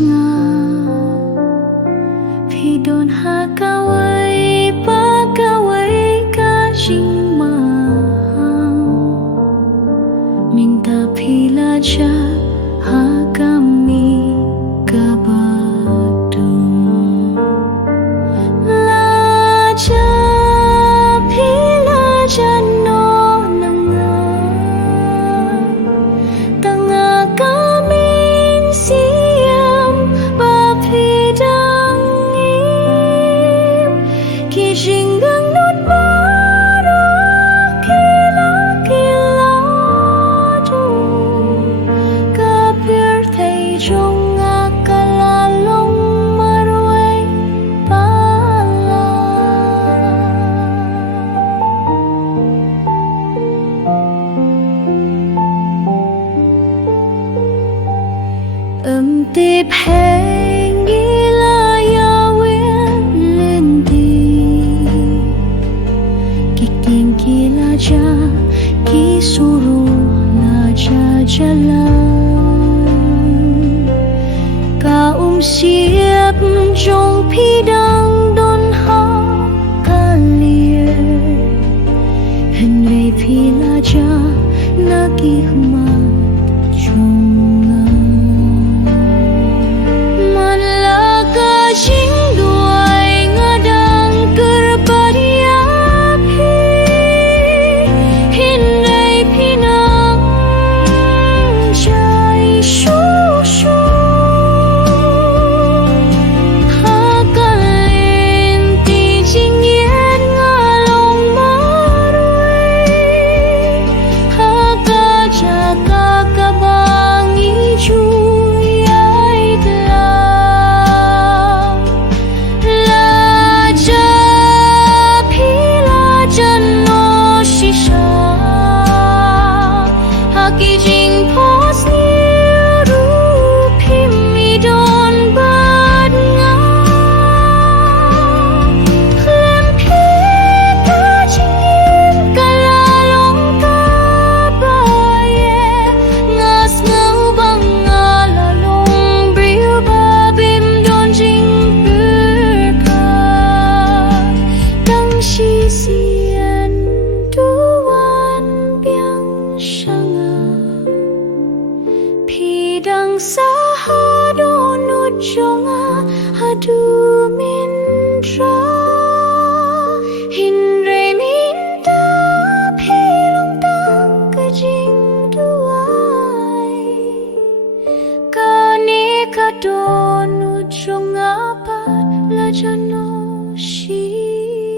nga Phi đồn hạ cao ấy ba cao ấy ca jing ma Mình ta phi la cha hạ kami ka ba dung La cha phi la cha no nang nga Tanga kami siam ba phi dang im Ki jing gang nốt ba ra kila tu Ka pir thay trong nga kala long marway pala Tiếp hẹn nghĩ là yêu uyên lên đi Kịch tình kia là cha Kì suru là cha cha lang Cả siếp trong phi đang đôn ha Cả liệt Hình về phi là cha Na kỳ huma chung Jing duai ngadang kerbadiapi Hindai pinang jai shushu Hakalin ti jing yen ngalong marui Haka jaka kabangi chui ai Ki jing pos ni ru phim mi don bad nga Khlem phi ta jing yen kala long ta ba ye Ngas ngau bang nga la long briu ba bim don jing birka Dang shi sian duan biang shang Pidang sahado nujonga hadu mindra Hinre minta pilong tang kejing duai Kani kado nujonga pa lajano shisha